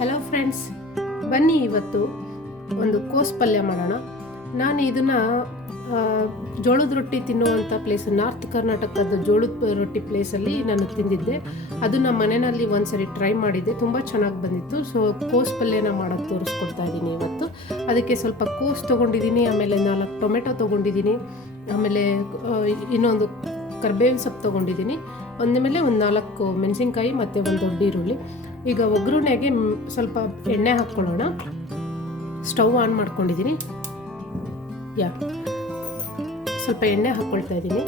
Hello friends, ಬನ್ನಿ ಇವತ್ತು ಒಂದು ಕೋಸ್ ಪಲ್ಯ ಮಾಡೋಣ. ನಾನು ಇದನ್ನು ಜೋಳದ ರೊಟ್ಟಿ ತಿನ್ನುವಂಥ ಪ್ಲೇಸ್, ನಾರ್ತ್ ಕರ್ನಾಟಕದ ಜೋಳದ ರೊಟ್ಟಿ ಪ್ಲೇಸಲ್ಲಿ ನಾನು ತಿಂದಿದ್ದೆ. ಅದು ನಮ್ಮ ಮನೆಯಲ್ಲಿ ಒಂದ್ಸರಿ ಟ್ರೈ ಮಾಡಿದ್ದೆ, ತುಂಬ ಚೆನ್ನಾಗಿ ಬಂದಿತ್ತು. ಸೊ ಕೋಸ್ ಪಲ್ಯನ ಮಾಡೋಕ್ಕೆ ತೋರಿಸ್ಕೊಡ್ತಾ ಇದ್ದೀನಿ ಇವತ್ತು. ಅದಕ್ಕೆ ಸ್ವಲ್ಪ ಕೋಸ್ ತೊಗೊಂಡಿದ್ದೀನಿ, ಆಮೇಲೆ 4 ಟೊಮೆಟೊ ತೊಗೊಂಡಿದ್ದೀನಿ, ಆಮೇಲೆ ಇನ್ನೊಂದು ಕರ್ಬೇವಿನ ಸೊಪ್ಪು ತೊಗೊಂಡಿದ್ದೀನಿ, ಮೇಲೆ ಒಂದು 4 ಮೆಣಸಿನ್ಕಾಯಿ ಮತ್ತು ಒಂದು ದೊಡ್ಡ ಈರುಳ್ಳಿ. ಈಗ ಒಗ್ಗರಣೆಗೆ ಸ್ವಲ್ಪ ಎಣ್ಣೆ ಹಾಕ್ಕೊಳ್ಳೋಣ. ಸ್ಟವ್ ಆನ್ ಮಾಡ್ಕೊಂಡಿದ್ದೀನಿ. ಸ್ವಲ್ಪ ಎಣ್ಣೆ ಹಾಕ್ಕೊಳ್ತಾ ಇದ್ದೀನಿ.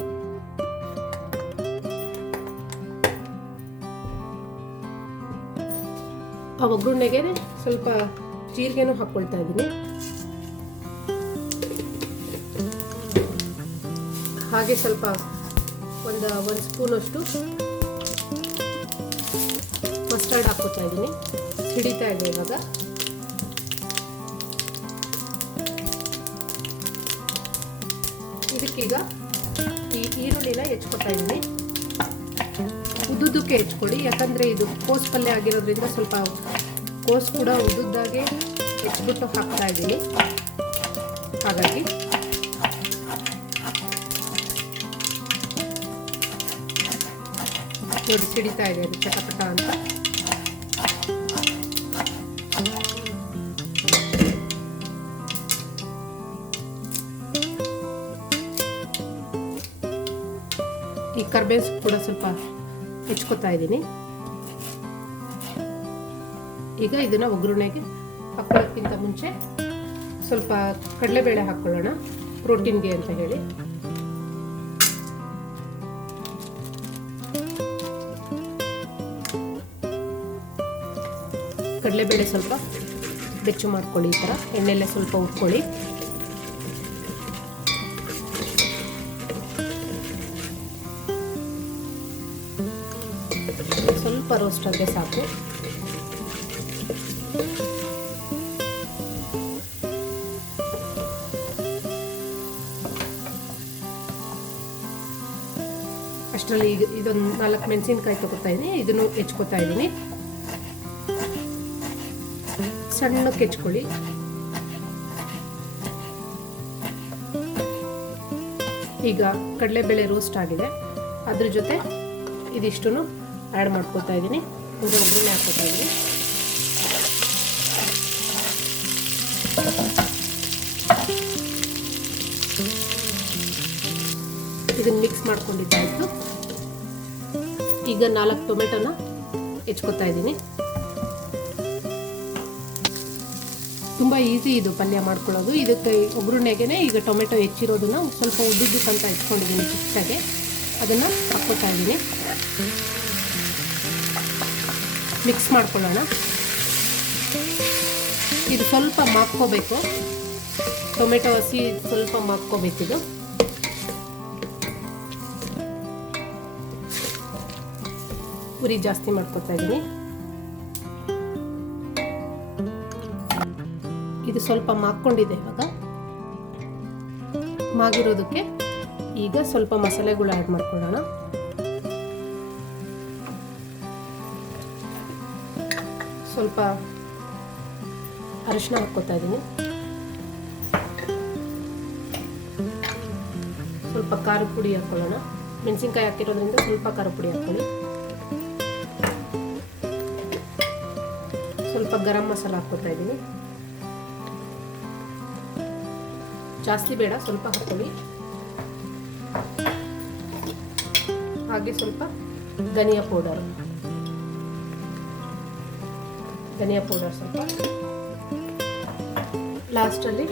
ಆ ಒಗ್ಗರಣೆಗೆ ಸ್ವಲ್ಪ ಜೀರಿಗೆನೂ ಹಾಕ್ಕೊಳ್ತಾ ಇದ್ದೀನಿ. ಹಾಗೆ ಸ್ವಲ್ಪ ಒಂದು ಸ್ಪೂನಷ್ಟು ಮಸ್ಟರ್ಡ್ ಹಾಕ್ಕೊತಾ ಇದ್ದೀನಿ. ಸಿಡಿತಾ ಇದೆ ಇವಾಗ. ಇದಕ್ಕೀಗ ಈ ಈರುಳ್ಳಿನ ಹೆಚ್ಕೊತಾ ಇದ್ದೀನಿ. ಉದ್ದುದ್ದಕ್ಕೆ ಹೆಚ್ಕೊಳ್ಳಿ, ಯಾಕಂದರೆ ಇದು ಕೋಸ್ ಪಲ್ಯ ಆಗಿರೋದ್ರಿಂದ ಸ್ವಲ್ಪ ಕೋಸ್ ಕೂಡ ಉದ್ದುದ್ದಾಗೆ ಹೆಚ್ಬಿಟ್ಟು ಹಾಕ್ತಾ ಇದ್ದೀನಿ. ಹಾಗಾಗಿ ನೋಡಿ, ಸಿಡಿತಾ ಇದೆ ಅದು ಚಟಪಟ ಅಂತ. ಈ ಕರ್ಬೇವು ಕೂಡ ಸ್ವಲ್ಪ ಹೆಚ್ಕೊತಾ ಇದ್ದೀನಿ. ಈಗ ಇದನ್ನ ಒಗ್ಗರಣೆಗೆ ಹಾಕೊಳ್ಳೋಕ್ಕಿಂತ ಮುಂಚೆ ಸ್ವಲ್ಪ ಕಡಲೆಬೇಳೆ ಹಾಕ್ಕೊಳ್ಳೋಣ, ಪ್ರೋಟೀನ್ಗೆ ಅಂತ ಹೇಳಿ. ಕಡಲೆಬೇಳೆ ಸ್ವಲ್ಪ ಬೆಚ್ಚು ಮಾಡ್ಕೊಳ್ಳಿ. ಈ ಥರ ಎಣ್ಣೆಲ್ಲೇ ಸ್ವಲ್ಪ ಉಟ್ಕೊಳ್ಳಿ. ಸ್ವಲ್ಪ ರೋಸ್ಟ್ ಆದರೆ ಸಾಕು. ಅಷ್ಟರಲ್ಲಿ ಈಗ ಇದೊಂದು 4 ಮೆಣಸಿನ್ಕಾಯಿ ತಗೋತಾ ಇದ್ದೀನಿ. ಇದನ್ನು ಹೆಚ್ಕೊತಾ ಇದ್ದೀನಿ. ಸಣ್ಣಕ್ಕೆ ಹೆಚ್ಕೊಳ್ಳಿ. ಈಗ ಕಡಲೆಬೇಳೆ ರೋಸ್ಟ್ ಆಗಿದೆ, ಅದ್ರ ಜೊತೆ ಇದಿಷ್ಟು ಆ್ಯಡ್ ಮಾಡ್ಕೊತಾ ಇದ್ದೀನಿ. ಅಂದರೆ ಒಗ್ಗರಣೆ ಹಾಕ್ಕೊತಾ ಇದ್ದೀನಿ. ಇದನ್ನು ಮಿಕ್ಸ್ ಮಾಡ್ಕೊಂಡಿದ್ದಾಯಿತು. ಈಗ 4 ಟೊಮೆಟೊನ ಹೆಚ್ಕೊತಾ ಇದ್ದೀನಿ. ತುಂಬ ಈಸಿ ಇದು ಪಲ್ಯ ಮಾಡ್ಕೊಳ್ಳೋದು. ಇದಕ್ಕೆ ಒಗ್ಗರಣೆಗೆ ಈಗ ಟೊಮೆಟೊ ಹೆಚ್ಚಿರೋದನ್ನ ಸ್ವಲ್ಪ ಉದ್ದುದ್ದಕ್ಕಂತ ಹೆಚ್ಕೊಂಡಿದ್ದೀನಿ ಚಿಕ್ಕದಾಗೆ, ಅದನ್ನು ಹಾಕ್ಕೊತಾ ಇದ್ದೀನಿ. ಮಿಕ್ಸ್ ಮಾಡ್ಕೊಳ್ಳೋಣ. ಇದು ಸ್ವಲ್ಪ ಮಾಕ್ಕೋಬೇಕು, ಟೊಮೆಟೊ ಹಸಿ ಸ್ವಲ್ಪ ಮಾಕ್ಕೋಬೇಕಿದು. ಉರಿ ಜಾಸ್ತಿ ಮಾಡ್ಕೊತಾ ಇದ್ದೀನಿ. ಇದು ಸ್ವಲ್ಪ ಮಾಕ್ಕೊಂಡಿದೆ. ಇವಾಗ ಮಾಗಿರೋದಕ್ಕೆ ಈಗ ಸ್ವಲ್ಪ ಮಸಾಲೆಗಳು ಆ್ಯಡ್ ಮಾಡ್ಕೊಳ್ಳೋಣ. ಸ್ವಲ್ಪ ಅರಿಶಿನ ಹಾಕ್ಕೊತಾ ಇದ್ದೀನಿ. ಸ್ವಲ್ಪ ಖಾರದ ಪುಡಿ ಹಾಕ್ಕೊಳ್ಳೋಣ. ಮೆಣಸಿನ್ಕಾಯಿ ಹಾಕಿರೋದ್ರಿಂದ ಸ್ವಲ್ಪ ಖಾರದ ಪುಡಿ ಹಾಕ್ಕೊಳ್ಳಿ. ಸ್ವಲ್ಪ ಗರಂ ಮಸಾಲ ಹಾಕ್ಕೊತಾ ಇದ್ದೀನಿ. ಜಾಸ್ತಿ ಬೇಡ, ಸ್ವಲ್ಪ ಹಾಕ್ಕೊಳ್ಳಿ. ಹಾಗೆ ಸ್ವಲ್ಪ ಧನಿಯಾ ಪೌಡರ್ ಸ್ವಲ್ಪ. ಲಾಸ್ಟಲ್ಲಿ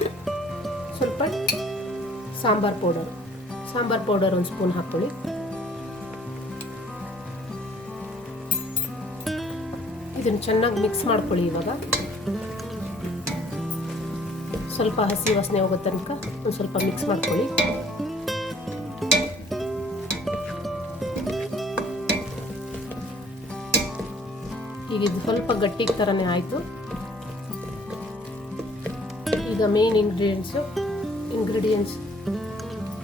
ಸ್ವಲ್ಪ ಸಾಂಬಾರ್ ಪೌಡರ್ 1 ಸ್ಪೂನ್ ಹಾಕ್ಕೊಳ್ಳಿ. ಇದನ್ನು ಚೆನ್ನಾಗಿ ಮಿಕ್ಸ್ ಮಾಡ್ಕೊಳ್ಳಿ. ಇವಾಗ ಸ್ವಲ್ಪ ಹಸಿ ವಾಸನೆ ಹೋಗೋ ತನಕ ಒಂದು ಸ್ವಲ್ಪ ಮಿಕ್ಸ್ ಮಾಡ್ಕೊಳ್ಳಿ. ಈಗ ಇದು ಸ್ವಲ್ಪ ಗಟ್ಟಿ ಥರನೇ ಆಯಿತು. ಈಗ ಮೇನ್ ಇಂಗ್ರೀಡಿಯೆಂಟ್ಸ್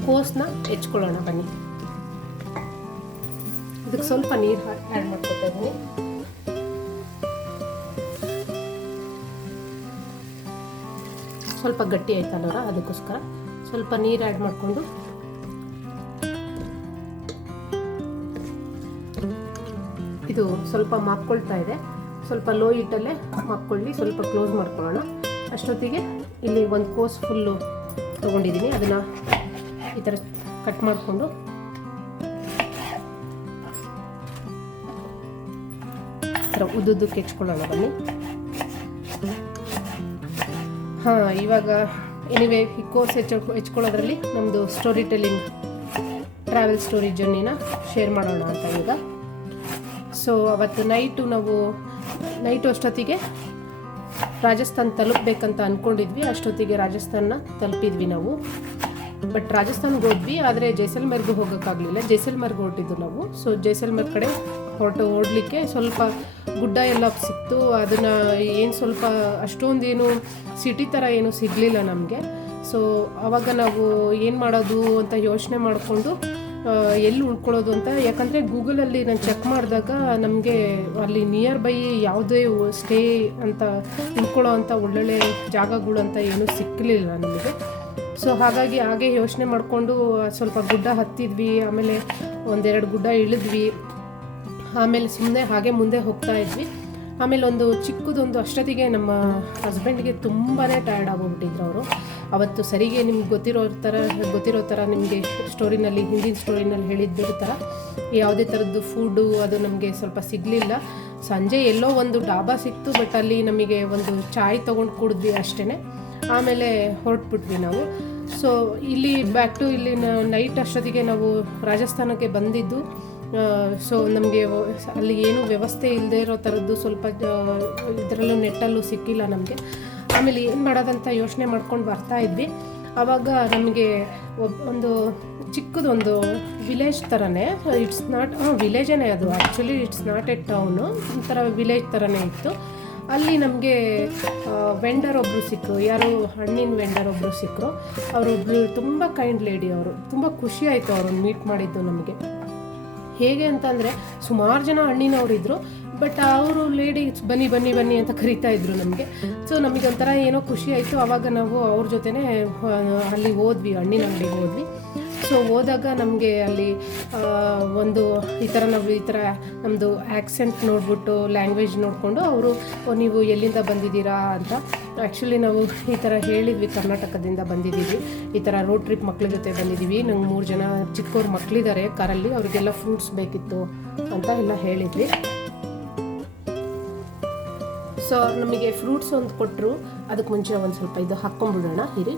ಕೋಸ್ನ ಹೆಚ್ಕೊಳ್ಳೋಣ ಬನ್ನಿ. ಇದಕ್ಕೆ ಸ್ವಲ್ಪ ನೀರು ಆ್ಯಡ್ ಮಾಡ್ಕೊತಾ ಇದ್ದೀನಿ. ಸ್ವಲ್ಪ ಗಟ್ಟಿ ಆಯ್ತಲ್ಲ ಅದಕ್ಕೋಸ್ಕರ ಸ್ವಲ್ಪ ನೀರು ಆ್ಯಡ್ ಮಾಡಿಕೊಂಡು ಇದು ಸ್ವಲ್ಪ ಮಾಕ್ಕೊಳ್ತಾ ಇದೆ. ಸ್ವಲ್ಪ ಲೋ ಹೀಟಲ್ಲೇ ಮಾಕ್ಕೊಳ್ಳಿ, ಸ್ವಲ್ಪ ಕ್ಲೋಸ್ ಮಾಡ್ಕೊಳ್ಳೋಣ. ಅಷ್ಟೊತ್ತಿಗೆ ಇಲ್ಲಿ ಒಂದು ಕೋಸ್ ಫುಲ್ಲು ತೊಗೊಂಡಿದ್ದೀನಿ, ಅದನ್ನು ಈ ಥರ ಕಟ್ ಮಾಡಿಕೊಂಡು ಈ ಥರ ಉದ್ದುದ್ದಕ್ಕೆ ಹೆಚ್ಕೊಳ್ಳೋಣ ಬನ್ನಿ. ಹಾಂ, ಇವಾಗ ಎನಿವೇ ಈ ಕೋರ್ಸ್ ಹೆಚ್ಕೊಳ್ಳೋದ್ರಲ್ಲಿ ನಮ್ಮದು ಸ್ಟೋರಿ ಟೆಲ್ಲಿಂಗ್ ಟ್ರಾವೆಲ್ ಸ್ಟೋರಿ ಜರ್ನಿನ ಶೇರ್ ಮಾಡೋಣ ಅಂತ ಈಗ. ಸೊ ಅವತ್ತು ನೈಟು ಅಷ್ಟೊತ್ತಿಗೆ ರಾಜಸ್ಥಾನ ತಲುಪಬೇಕಂತ ಅಂದ್ಕೊಂಡಿದ್ವಿ. ಅಷ್ಟೊತ್ತಿಗೆ ರಾಜಸ್ಥಾನ ತಲುಪಿದ್ವಿ ನಾವು. ಬಟ್ ರಾಜಸ್ಥಾನ್ಗೆ ಹೋದ್ವಿ, ಆದರೆ ಜೈಸಲ್ಮೇರ್ಗೂ ಹೋಗೋಕ್ಕಾಗಲಿಲ್ಲ. ಜೈಸಲ್ಮೇರ್ಗೆ ಹೊರಟಿದ್ದು ನಾವು. ಸೊ ಜೈಸಲ್ಮೇರ್ ಕಡೆ ಓಡಲಿಕ್ಕೆ ಸ್ವಲ್ಪ ಗುಡ್ಡ ಎಲ್ಲ ಸಿಕ್ತು. ಅದನ್ನು ಏನು ಸ್ವಲ್ಪ ಅಷ್ಟೊಂದೇನು ಸಿಟಿ ಥರ ಏನು ಸಿಗಲಿಲ್ಲ ನಮಗೆ. ಸೊ ಆವಾಗ ನಾವು ಏನು ಮಾಡೋದು ಅಂತ ಯೋಚನೆ ಮಾಡಿಕೊಂಡು ಎಲ್ಲಿ ಉಳ್ಕೊಳ್ಳೋದು ಅಂತ, ಯಾಕಂದರೆ ಗೂಗಲಲ್ಲಿ ನಾನು ಚೆಕ್ ಮಾಡಿದಾಗ ನಮಗೆ ಅಲ್ಲಿ ನಿಯರ್ ಬೈ ಯಾವುದೇ ಸ್ಟೇ ಅಂತ ಉಳ್ಕೊಳ್ಳೋ ಅಂಥ ಒಳ್ಳೊಳ್ಳೆ ಜಾಗಗಳು ಅಂತ ಏನೂ ಸಿಕ್ಕಲಿಲ್ಲ ನಮಗೆ. ಸೊ ಹಾಗಾಗಿ ಹಾಗೆ ಯೋಚನೆ ಮಾಡಿಕೊಂಡು ಸ್ವಲ್ಪ ಗುಡ್ಡ ಹತ್ತಿದ್ವಿ, ಆಮೇಲೆ ಒಂದೆರಡು ಗುಡ್ಡ ಇಳಿದ್ವಿ, ಆಮೇಲೆ ಸುಮ್ಮನೆ ಹಾಗೆ ಮುಂದೆ ಹೋಗ್ತಾ ಇದ್ವಿ. ಆಮೇಲೆ ಒಂದು ಚಿಕ್ಕದೊಂದು ಅಷ್ಟೊತ್ತಿಗೆ ನಮ್ಮ ಹಸ್ಬೆಂಡ್ಗೆ ತುಂಬಾ ಟಯರ್ಡ್ ಆಗೋಗ್ಬಿಟ್ಟಿದ್ರು ಅವರು. ಅವತ್ತು ಸರಿಗೆ ನಿಮ್ಗೆ ಗೊತ್ತಿರೋ ಥರ ನಿಮಗೆ ಹಿಂದಿನ ಸ್ಟೋರಿನಲ್ಲಿ ಹೇಳಿದ್ದಿರೋ ಥರ ಯಾವುದೇ ಥರದ್ದು ಫುಡ್ಡು ಅದು ನಮಗೆ ಸ್ವಲ್ಪ ಸಿಗಲಿಲ್ಲ. ಸಂಜೆ ಎಲ್ಲೋ ಒಂದು ಡಾಬಾ ಸಿಕ್ತು, ಬಟ್ ಅಲ್ಲಿ ನಮಗೆ ಒಂದು ಚಾಯ್ ತೊಗೊಂಡು ಕುಡಿದ್ವಿ ಅಷ್ಟೇ. ಆಮೇಲೆ ಹೊರಟ್ಬಿಟ್ವಿ ನಾವು. ಸೊ ಇಲ್ಲಿ ಇಲ್ಲಿ ನೈಟ್ ಅಷ್ಟೊತ್ತಿಗೆ ನಾವು ರಾಜಸ್ಥಾನಕ್ಕೆ ಬಂದಿದ್ದು. ಸೊ ನಮಗೆ ಅಲ್ಲಿ ಏನೂ ವ್ಯವಸ್ಥೆ ಇಲ್ಲದೆ ಇರೋ ಥರದ್ದು ಸ್ವಲ್ಪ ಇದರಲ್ಲೂ ನೆಟ್ಟಲ್ಲೂ ಸಿಕ್ಕಿಲ್ಲ ನಮಗೆ. ಆಮೇಲೆ ಏನು ಮಾಡೋದಂತ ಯೋಚನೆ ಮಾಡ್ಕೊಂಡು ಬರ್ತಾ ಇದ್ವಿ. ಆವಾಗ ನಮಗೆ ಒಂದು ಚಿಕ್ಕದೊಂದು ವಿಲೇಜ್ ಥರನೇ, ಇಟ್ಸ್ ನಾಟ್ ವಿಲೇಜೇ ಅದು, actually it's not A town, ಒಂಥರ ವಿಲೇಜ್ ಥರನೇ ಇತ್ತು. ಅಲ್ಲಿ ನಮಗೆ ವೆಂಡರ್ ಒಬ್ಬರು ಸಿಕ್ಕರು, ಯಾರು ಹಣ್ಣಿನ ವೆಂಡರ್ ಒಬ್ಬರು ಸಿಕ್ಕರು. ಅವರೊಬ್ಬರು ತುಂಬ ಕೈಂಡ್ ಲೇಡಿ, ಅವರು ತುಂಬ ಖುಷಿ ಆಯಿತು ಅವ್ರನ್ನ ಮೀಟ್ ಮಾಡಿದ್ದು ನಮಗೆ. ಹೇಗೆ ಅಂತಂದರೆ ಸುಮಾರು ಜನ ಹಣ್ಣಿನವರಿದ್ದರು, ಬಟ್ ಅವರು ಲೇಡಿ ಬನ್ನಿ ಬನ್ನಿ ಬನ್ನಿ ಅಂತ ಕರಿತಾ ಇದ್ರು ನಮಗೆ. ಸೊ ನಮಗೊಂಥರ ಏನೋ ಖುಷಿ ಆಯಿತು. ಆವಾಗ ನಾವು ಅವ್ರ ಜೊತೆನೇ ಅಲ್ಲಿ ಹೋದ್ವಿ, ಹಣ್ಣಿನ ಅಂಗಡಿಗೆ ಹೋದ್ವಿ. ಸೊ ಹೋದಾಗ ನಮಗೆ ಅಲ್ಲಿ ಒಂದು ಈ ಥರ ನಮ್ಮದು ಆ್ಯಕ್ಸೆಂಟ್ ನೋಡಿಬಿಟ್ಟು ಲ್ಯಾಂಗ್ವೇಜ್ ನೋಡಿಕೊಂಡು ಅವರು ನೀವು ಎಲ್ಲಿಂದ ಬಂದಿದ್ದೀರಾ ಅಂತ. ಆ್ಯಕ್ಚುಲಿ ನಾವು ಈ ಥರ ಹೇಳಿದ್ವಿ, ಕರ್ನಾಟಕದಿಂದ ಬಂದಿದ್ದೀವಿ, ಈ ಥರ ರೋಡ್ ಟ್ರಿಪ್ ಮಕ್ಳ ಜೊತೆ ಬಂದಿದ್ದೀವಿ, ನಂಗೆ 3 ಜನ ಚಿಕ್ಕವ್ರು ಮಕ್ಕಳಿದ್ದಾರೆ ಕಾರಲ್ಲಿ, ಅವ್ರಿಗೆಲ್ಲ ಫ್ರೂಟ್ಸ್ ಬೇಕಿತ್ತು ಅಂತ ಎಲ್ಲ ಹೇಳಿದ್ವಿ. ಸೊ ನಮಗೆ ಫ್ರೂಟ್ಸ್ ಒಂದು ಕೊಟ್ಟರು. ಅದಕ್ಕೆ ಮುಂಚೆ ಒಂದು ಸ್ವಲ್ಪ ಇದು ಹಾಕ್ಕೊಂಡ್ಬಿಡೋಣ ಇರಿ.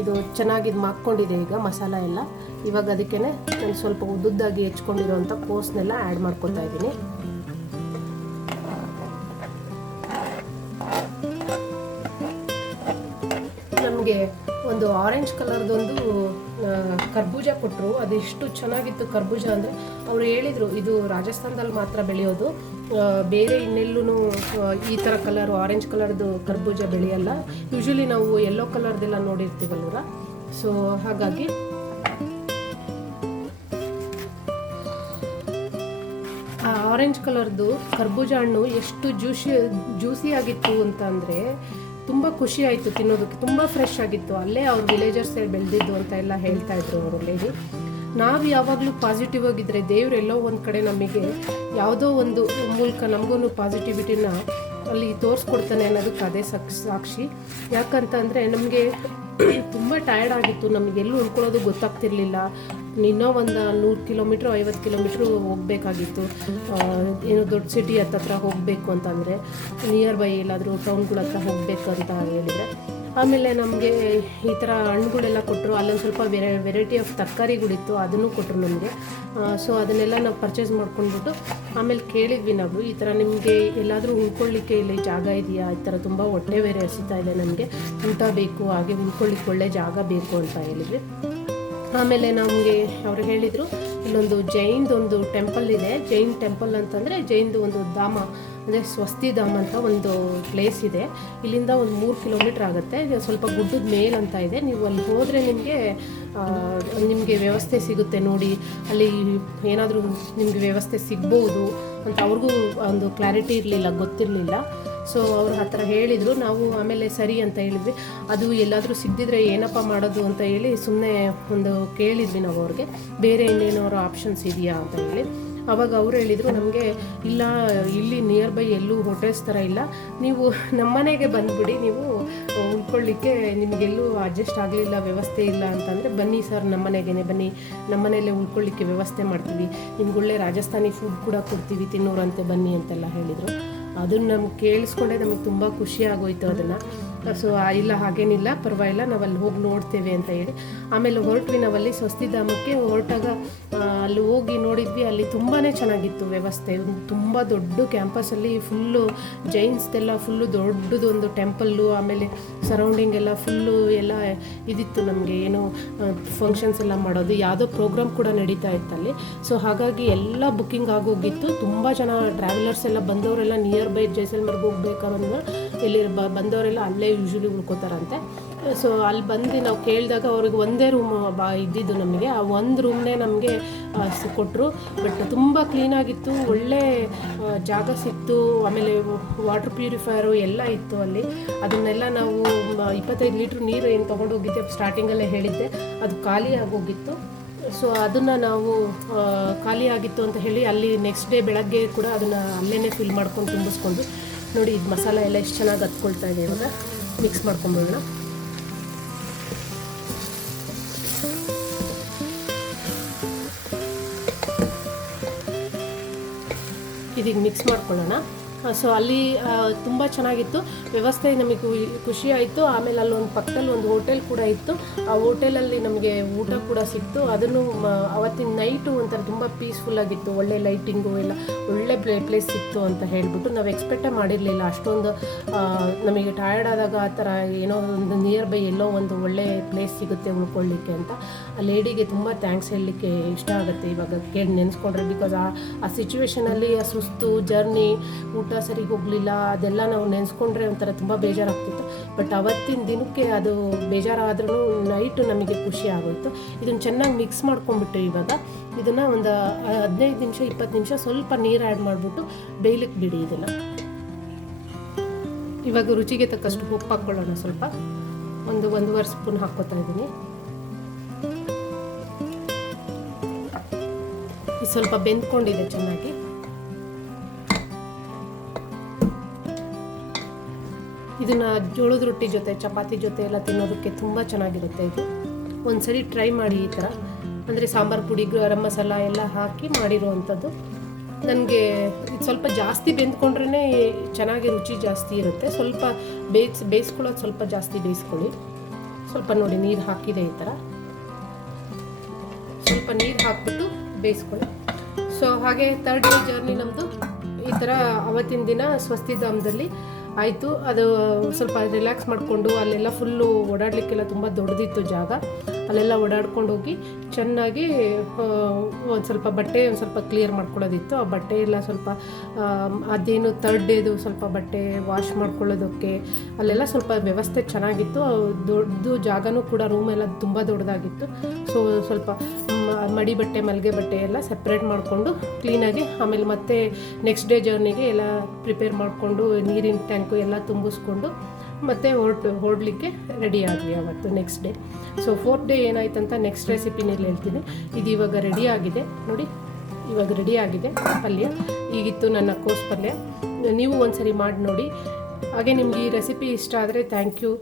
ಇದು ಚೆನ್ನಾಗಿ ಮಾಕ್ಕೊಂಡಿದೆ ಈಗ ಮಸಾಲ ಎಲ್ಲ. ಇವಾಗ ಅದಕ್ಕೆ ನಾನು ಸ್ವಲ್ಪ ಉದ್ದುದ್ದಾಗಿ ಹೆಚ್ಕೊಂಡಿರೋಂಥ ಕೋಸ್ನೆಲ್ಲ ಆ್ಯಡ್ ಮಾಡ್ಕೊತಾ ಇದ್ದೀನಿ. ನಮಗೆ ಒಂದು ಆರೆಂಜ್ ಕಲರ್ದೊಂದು ಕರ್ಬೂಜ ಕೊಟ್ಟರು. ಅದೆಷ್ಟು ಚೆನ್ನಾಗಿತ್ತು ಕರ್ಬೂಜ ಅಂದರೆ, ಅವರು ಹೇಳಿದರು ಇದು ರಾಜಸ್ಥಾನದಲ್ಲಿ ಮಾತ್ರ ಬೆಳೆಯೋದು, ಬೇರೆ ಇನ್ನೆಲ್ಲೂ ಈ ಥರ ಕಲರು ಆರೆಂಜ್ ಕಲರ್ದು ಕರ್ಬೂಜ ಬೆಳೆಯಲ್ಲ. ಯೂಶ್ವಲಿ ನಾವು ಯೆಲ್ಲೋ ಕಲರ್ದೆಲ್ಲ ನೋಡಿರ್ತೀವಲ್ವ. ಸೊ ಹಾಗಾಗಿ ಆ ಆರೆಂಜ್ ಕಲರ್ದು ಕರ್ಬೂಜ ಹಣ್ಣು ಎಷ್ಟು ಜ್ಯೂಸಿ ಆಗಿತ್ತು ಅಂತ ಅಂದರೆ ತುಂಬ ಖುಷಿ ಆಯಿತು ತಿನ್ನೋದಕ್ಕೆ. ತುಂಬ ಫ್ರೆಶ್ ಆಗಿತ್ತು, ಅಲ್ಲೇ ಅವ್ರ ವಿಲೇಜರ್ಸೇ ಬೆಳೆದಿದ್ದು ಅಂತ ಎಲ್ಲ ಹೇಳ್ತಾ ಇದ್ರು ಅವರು ಲೇಡಿ. ನಾವು ಯಾವಾಗಲೂ ಪಾಸಿಟಿವ್ ಆಗಿದ್ದರೆ ದೇವ್ರು ಎಲ್ಲೋ ಒಂದು ಕಡೆ ನಮಗೆ ಯಾವುದೋ ಒಂದು ಮೂಲಕ ನಮಗೂ ಪಾಸಿಟಿವಿಟಿನ ಅಲ್ಲಿ ತೋರಿಸ್ಕೊಡ್ತಾನೆ ಅನ್ನೋದಕ್ಕೆ ಅದೇ ಸಾಕ್ಷಿ. ಯಾಕಂತಂದರೆ ನಮಗೆ ತುಂಬ ಟಯರ್ಡ್ ಆಗಿತ್ತು, ನಮಗೆಲ್ಲೂ ಉಳ್ಕೊಳ್ಳೋದು ಗೊತ್ತಾಗ್ತಿರ್ಲಿಲ್ಲ. ಇನ್ನೂ ಒಂದು 100 ಕಿಲೋಮೀಟ್ರ್ 50 ಕಿಲೋಮೀಟ್ರ್ ಹೋಗಬೇಕಾಗಿತ್ತು. ಏನೋ ದೊಡ್ಡ ಸಿಟಿ ಹತ್ರ ಹೋಗಬೇಕು ಅಂತಂದರೆ, ನಿಯರ್ ಬೈ ಎಲ್ಲಾದರೂ ಟೌನ್ಗಳ ಹತ್ರ ಹೋಗಬೇಕು ಅಂತ ಹೇಳಿದರೆ. ಆಮೇಲೆ ನಮಗೆ ಈ ಥರ ಹಣ್ಣುಗಳೆಲ್ಲ ಕೊಟ್ಟರು. ಅಲ್ಲೊಂದು ಸ್ವಲ್ಪ ವೆರೈಟಿ ಆಫ್ ತರಕಾರಿಗಳಿತ್ತು, ಅದನ್ನು ಕೊಟ್ಟರು ನಮಗೆ. ಸೊ ಅದನ್ನೆಲ್ಲ ನಾವು ಪರ್ಚೇಸ್ ಮಾಡ್ಕೊಂಡ್ಬಿಟ್ಟು ಆಮೇಲೆ ಕೇಳಿದ್ವಿ ನಾವು, ಈ ಥರ ನಿಮಗೆ ಎಲ್ಲಾದರೂ ಉಳ್ಕೊಳ್ಳಿಕ್ಕೆ ಇಲ್ಲಿ ಜಾಗ ಇದೆಯಾ, ಈ ಥರ ತುಂಬ ಹೊಟ್ಟೆ ಬೇರೆ ಹಸಿತಾ ಇದೆ, ನನಗೆ ಊಟ ಬೇಕು, ಹಾಗೆ ಉಳ್ಕೊಳ್ಳಿಕ್ಕೆ ಒಳ್ಳೆ ಜಾಗ ಬೇಕು ಅಂತ ಹೇಳಿದ್ವಿ. ಆಮೇಲೆ ನಮಗೆ ಅವರು ಹೇಳಿದರು, ಇಲ್ಲೊಂದು ಜೈನ್ದೊಂದು ಟೆಂಪಲ್ ಇದೆ. ಜೈನ್ ಟೆಂಪಲ್ ಅಂತಂದರೆ ಜೈನ್ದು ಒಂದು ಧಾಮ, ಅಂದರೆ ಸ್ವಸ್ತಿ ಧಾಮ ಅಂತ ಒಂದು ಪ್ಲೇಸ್ ಇದೆ. ಇಲ್ಲಿಂದ ಒಂದು 3 ಕಿಲೋಮೀಟ್ರ್ ಆಗುತ್ತೆ. ಸ್ವಲ್ಪ ಗುಡ್ಡದ ಮೇಲೆ ಅಂತ ಇದೆ. ನೀವು ಅಲ್ಲಿ ಹೋದರೆ ನಿಮಗೆ ವ್ಯವಸ್ಥೆ ಸಿಗುತ್ತೆ ನೋಡಿ, ಅಲ್ಲಿ ಏನಾದರೂ ನಿಮಗೆ ವ್ಯವಸ್ಥೆ ಸಿಗ್ಬೋದು ಅಂತ. ಅವ್ರಿಗೂ ಒಂದು ಕ್ಲಾರಿಟಿ ಇರಲಿಲ್ಲ, ಗೊತ್ತಿರಲಿಲ್ಲ. ಸೊ ಅವರು ಆ ಥರ ಹೇಳಿದರು. ನಾವು ಆಮೇಲೆ ಸರಿ ಅಂತ ಹೇಳಿದ್ವಿ. ಅದು ಎಲ್ಲಾದರೂ ಸಿಗದಿದ್ರೆ ಏನಪ್ಪ ಮಾಡೋದು ಅಂತ ಹೇಳಿ ಸುಮ್ಮನೆ ಒಂದು ಕೇಳಿದ್ವಿ ನಾವು ಅವ್ರಿಗೆ, ಬೇರೆ ಇನ್ನೇನಾದ್ರು ಆಪ್ಷನ್ಸ್ ಇದೆಯಾ ಅಂತ ಹೇಳಿ. ಆವಾಗ ಅವ್ರು ಹೇಳಿದರು ನಮಗೆ, ಇಲ್ಲ ಇಲ್ಲಿ ನಿಯರ್ ಬೈ ಎಲ್ಲೂ ಹೋಟೆಲ್ಸ್ ಥರ ಇಲ್ಲ, ನೀವು ನಮ್ಮನೆಗೆ ಬಂದುಬಿಡಿ, ನೀವು ಉಳ್ಕೊಳ್ಳಿಕ್ಕೆ ನಿಮಗೆಲ್ಲೂ ಅಡ್ಜಸ್ಟ್ ಆಗಲಿಲ್ಲ, ವ್ಯವಸ್ಥೆ ಇಲ್ಲ ಅಂತಂದರೆ ಬನ್ನಿ ಸರ್, ನಮ್ಮನೆಗೇ ಬನ್ನಿ, ನಮ್ಮನೆಯಲ್ಲೇ ಉಳ್ಕೊಳ್ಳಿಕ್ಕೆ ವ್ಯವಸ್ಥೆ ಮಾಡ್ತೀವಿ, ನಿಮ್ಗೆ ಒಳ್ಳೆ ರಾಜಸ್ಥಾನಿ ಫುಡ್ ಕೂಡ ಕೊಡ್ತೀವಿ, ತಿನ್ನೋರಂತೆ ಬನ್ನಿ ಅಂತೆಲ್ಲ ಹೇಳಿದರು. ಅದನ್ನು ನಮ್ಗೆ ಕೇಳಿಸ್ಕೊಂಡೆ ನಮಗೆ ತುಂಬ ಖುಷಿ ಆಗೋಯ್ತು ಅದನ್ನು. ಸೊ ಇಲ್ಲ ಹಾಗೇನಿಲ್ಲ, ಪರವಾಗಿಲ್ಲ, ನಾವಲ್ಲಿ ಹೋಗಿ ನೋಡ್ತೇವೆ ಅಂತ ಹೇಳಿ ಆಮೇಲೆ ಹೊರಟ್ವಿ. ನಾವಲ್ಲಿ ಸ್ವಸ್ತಿಧಾಮಕ್ಕೆ ಹೊರಟಾಗ ಅಲ್ಲಿ ಹೋಗಿ ನೋಡಿದ್ವಿ, ಅಲ್ಲಿ ತುಂಬಾ ಚೆನ್ನಾಗಿತ್ತು ವ್ಯವಸ್ಥೆ. ತುಂಬ ದೊಡ್ಡ ಕ್ಯಾಂಪಸಲ್ಲಿ ಫುಲ್ಲು ಜೈನ್ಸ್ದೆಲ್ಲ ಫುಲ್ಲು ದೊಡ್ಡದು ಒಂದು ಟೆಂಪಲ್ಲು, ಆಮೇಲೆ ಸರೌಂಡಿಂಗ್ ಎಲ್ಲ ಫುಲ್ಲು ಎಲ್ಲ ಇದಿತ್ತು. ನಮಗೆ ಏನೋ ಫಂಕ್ಷನ್ಸ್ ಎಲ್ಲ ಮಾಡೋದು, ಯಾವುದೋ ಪ್ರೋಗ್ರಾಮ್ ಕೂಡ ನಡೀತಾ ಇತ್ತು ಅಲ್ಲಿ. ಸೊ ಹಾಗಾಗಿ ಎಲ್ಲ ಬುಕ್ಕಿಂಗ್ ಆಗೋಗಿತ್ತು. ತುಂಬ ಜನ ಟ್ರಾವೆಲರ್ಸ್ ಎಲ್ಲ ಬಂದವರೆಲ್ಲ ನಿಯರ್ ಬೈ ಜೈಸಲ್ಮೇರ್ಗೆ ಹೋಗ್ಬೇಕಾದ್ರೆ ಇಲ್ಲಿ ಬಂದವರೆಲ್ಲ ಅಲ್ಲೇ ಯೂಶ್ವಲಿ ಉಳ್ಕೋತಾರಂತೆ. ಸೊ ಅಲ್ಲಿ ಬಂದು ನಾವು ಕೇಳಿದಾಗ ಅವ್ರಿಗೆ ಒಂದೇ ರೂಮ್ ಇದ್ದಿದ್ದು ನಮಗೆ, ಆ ಒಂದು ರೂಮ್ನೇ ನಮಗೆ ಕೊಟ್ಟರು. ಬಟ್ ತುಂಬ ಕ್ಲೀನಾಗಿತ್ತು, ಒಳ್ಳೆ ಜಾಗ ಸಿಕ್ತು. ಆಮೇಲೆ ವಾಟರ್ ಪ್ಯೂರಿಫೈಯರು ಎಲ್ಲ ಇತ್ತು ಅಲ್ಲಿ. ಅದನ್ನೆಲ್ಲ ನಾವು 25 ಲೀಟ್ರ್ ನೀರು ಏನು ತೊಗೊಂಡೋಗಿದ್ದೆ ಸ್ಟಾರ್ಟಿಂಗಲ್ಲೇ ಹೇಳಿದ್ದೆ, ಅದು ಖಾಲಿ ಆಗೋಗಿತ್ತು. ಸೊ ಅದನ್ನು ನಾವು ಖಾಲಿ ಆಗಿತ್ತು ಅಂತ ಹೇಳಿ ಅಲ್ಲಿ ನೆಕ್ಸ್ಟ್ ಡೇ ಬೆಳಗ್ಗೆ ಕೂಡ ಅದನ್ನು ಅಲ್ಲೇ ಫಿಲ್ ಮಾಡ್ಕೊಂಡು ತುಂಬಿಸ್ಕೊಂಡು ನೋಡಿ. ಇದು ಮಸಾಲೆ ಎಲ್ಲ ಎಷ್ಟು ಚೆನ್ನಾಗಿ ಹತ್ಕೊಳ್ತಾ ಇದೆ. ಇವಾಗ ಮಿಕ್ಸ್ ಮಾಡ್ಕೊಂಬಿಡೋಣ. ಇದೀಗ ಮಿಕ್ಸ್ ಮಾಡ್ಕೊಳ್ಳೋಣ. ಸೊ ಅಲ್ಲಿ ತುಂಬ ಚೆನ್ನಾಗಿತ್ತು ವ್ಯವಸ್ಥೆ, ನಮಗೆ ಖುಷಿ ಆಯಿತು. ಆಮೇಲೆ ಅಲ್ಲೊಂದು ಪಕ್ಕದಲ್ಲಿ ಒಂದು ಹೋಟೆಲ್ ಕೂಡ ಇತ್ತು. ಆ ಹೋಟೆಲಲ್ಲಿ ನಮಗೆ ಊಟ ಕೂಡ ಸಿಕ್ತು. ಅದನ್ನು ಅವತ್ತಿನ ನೈಟು ಒಂಥರ ತುಂಬ ಪೀಸ್ಫುಲ್ಲಾಗಿತ್ತು, ಒಳ್ಳೆ ಲೈಟಿಂಗು ಎಲ್ಲ ಒಳ್ಳೆ ಪ್ಲೇಸ್ ಸಿಕ್ತು ಅಂತ ಹೇಳಿಬಿಟ್ಟು ನಾವು ಎಕ್ಸ್ಪೆಕ್ಟೇ ಮಾಡಿರಲಿಲ್ಲ. ಅಷ್ಟೊಂದು ನಮಗೆ ಟಯರ್ಡ್ ಆದಾಗ ಆ ಥರ ಏನೋ ಒಂದು ನಿಯರ್ ಬೈ ಎಲ್ಲೋ ಒಂದು ಒಳ್ಳೆ ಪ್ಲೇಸ್ ಸಿಗುತ್ತೆ ಉಳ್ಕೊಳ್ಳಿಕ್ಕೆ ಅಂತ. ಆ ಲೇಡಿಗೆ ತುಂಬ ಥ್ಯಾಂಕ್ಸ್ ಹೇಳಲಿಕ್ಕೆ ಇಷ್ಟ ಆಗುತ್ತೆ ಇವಾಗ ನೆನೆಸ್ಕೊಂಡ್ರೆ. ಬಿಕಾಸ್ ಆ ಸಿಚುವೇಷನಲ್ಲಿ ಆ ಸುಸ್ತು ಜರ್ನಿ, ಊಟ ಸರಿ ಹೋಗಲಿಲ್ಲ, ಅದೆಲ್ಲ ನಾವು ನೆನೆಸ್ಕೊಂಡ್ರೆ ಒಂಥರ ತುಂಬ ಬೇಜಾರಾಗ್ತಿತ್ತು. ಬಟ್ ಅವತ್ತಿನ ದಿನಕ್ಕೆ ಅದು ಬೇಜಾರಾದ್ರೂ ನೈಟು ನಮಗೆ ಖುಷಿ ಆಗೋಯಿತು. ಇದನ್ನು ಚೆನ್ನಾಗಿ ಮಿಕ್ಸ್ ಮಾಡ್ಕೊಂಡ್ಬಿಟ್ಟು ಇವಾಗ ಇದನ್ನು ಒಂದು 15 ನಿಮಿಷ 20 ನಿಮಿಷ ಸ್ವಲ್ಪ ನೀರು ಆ್ಯಡ್ ಮಾಡಿಬಿಟ್ಟು ಬೇಯಲಿಕ್ಕೆ ಬಿಡಿ. ಇದನ್ನು ಇವಾಗ ರುಚಿಗೆ ತಕ್ಕಷ್ಟು ಉಪ್ಪು ಹಾಕ್ಕೊಳ್ಳೋಣ. ಸ್ವಲ್ಪ ಒಂದು 1.5 ಸ್ಪೂನ್ ಹಾಕ್ಕೊತಾ ಇದ್ದೀನಿ. ಸ್ವಲ್ಪ ಬೆಂದ್ಕೊಂಡಿದೆ ಚೆನ್ನಾಗಿ. ಇದನ್ನು ಜೋಳದ ರೊಟ್ಟಿ ಜೊತೆ, ಚಪಾತಿ ಜೊತೆ ಎಲ್ಲ ತಿನ್ನೋದಕ್ಕೆ ತುಂಬ ಚೆನ್ನಾಗಿರುತ್ತೆ. ಇದು ಒಂದ್ಸರಿ ಟ್ರೈ ಮಾಡಿ ಈ ಥರ. ಅಂದರೆ ಸಾಂಬಾರು ಪುಡಿ, ಗರಂ ಮಸಾಲ ಎಲ್ಲ ಹಾಕಿ ಮಾಡಿರುವಂಥದ್ದು. ನನಗೆ ಇದು ಸ್ವಲ್ಪ ಜಾಸ್ತಿ ಬೆಂದ್ಕೊಂಡ್ರೇ ಚೆನ್ನಾಗಿ ರುಚಿ ಜಾಸ್ತಿ ಇರುತ್ತೆ. ಸ್ವಲ್ಪ ಬೇಯಿಸ್ಕೊಳ್ಳೋದು ಸ್ವಲ್ಪ ಜಾಸ್ತಿ ಬೇಯಿಸ್ಕೊಳ್ಳಿ. ಸ್ವಲ್ಪ ನೋಡಿ ನೀರು ಹಾಕಿದೆ, ಈ ಥರ ಸ್ವಲ್ಪ ನೀರು ಹಾಕ್ಬಿಟ್ಟು ಬೇಯಿಸ್ಕೊಳ್ಳಿ. ಸೊ ಹಾಗೆ 3rd ಡೇ ಜರ್ನಿ ನಮ್ಮದು ಈ ಥರ ಅವತ್ತಿನ ದಿನ ಸ್ವಸ್ತಿಧಾಮದಲ್ಲಿ ಆಯಿತು. ಅದು ಸ್ವಲ್ಪ ರಿಲ್ಯಾಕ್ಸ್ ಮಾಡಿಕೊಂಡು ಅಲ್ಲೆಲ್ಲ ಫುಲ್ಲು ಓಡಾಡಲಿಕ್ಕೆಲ್ಲ ತುಂಬ ದೊಡ್ಡದಿತ್ತು ಜಾಗ. ಅಲ್ಲೆಲ್ಲ ಓಡಾಡ್ಕೊಂಡು ಹೋಗಿ ಚೆನ್ನಾಗಿ ಒಂದು ಸ್ವಲ್ಪ ಕ್ಲಿಯರ್ ಮಾಡ್ಕೊಳ್ಳೋದಿತ್ತು. ಆ ಬಟ್ಟೆ ಎಲ್ಲ ಸ್ವಲ್ಪ ಅದೇನು 3rd ಡೇದು ಸ್ವಲ್ಪ ಬಟ್ಟೆ ವಾಶ್ ಮಾಡ್ಕೊಳ್ಳೋದಕ್ಕೆ ಅಲ್ಲೆಲ್ಲ ಸ್ವಲ್ಪ ವ್ಯವಸ್ಥೆ ಚೆನ್ನಾಗಿತ್ತು. ದೊಡ್ಡ ಜಾಗನೂ ಕೂಡ, ರೂಮೆಲ್ಲ ತುಂಬ ದೊಡ್ಡದಾಗಿತ್ತು. ಸೊ ಸ್ವಲ್ಪ ಮಡಿ ಬಟ್ಟೆ, ಮಲ್ಗೆ ಬಟ್ಟೆ ಎಲ್ಲ ಸಪ್ರೇಟ್ ಮಾಡಿಕೊಂಡು ಕ್ಲೀನಾಗಿ ಆಮೇಲೆ ಮತ್ತೆ ನೆಕ್ಸ್ಟ್ ಡೇ ಜರ್ನಿಗೆ ಎಲ್ಲ ಪ್ರಿಪೇರ್ ಮಾಡಿಕೊಂಡು ನೀರಿನ ಟ್ಯಾಂಕು ಎಲ್ಲ ತುಂಬಿಸ್ಕೊಂಡು ಮತ್ತೆ ಹೊರಡಲಿಕ್ಕೆ ರೆಡಿ ಆದ್ವಿ ಅವತ್ತು next day. So 4th day ಏನಾಯ್ತಂತ ನೆಕ್ಸ್ಟ್ ರೆಸಿಪಿನಲ್ಲಿ ಹೇಳ್ತೀನಿ. ಇದು ಇವಾಗ ರೆಡಿ ಆಗಿದೆ ನೋಡಿ, ಇವಾಗ ರೆಡಿ ಆಗಿದೆ ಪಲ್ಯ. ಈಗಿತ್ತು ನನ್ನ ಕೋಸ್ ಪಲ್ಯ. ನೀವು ಒಂದ್ಸರಿ ಮಾಡಿ ನೋಡಿ. ಹಾಗೆ ನಿಮ್ಗೆ ಈ ರೆಸಿಪಿ ಇಷ್ಟ ಆದರೆ ಥ್ಯಾಂಕ್ ಯು.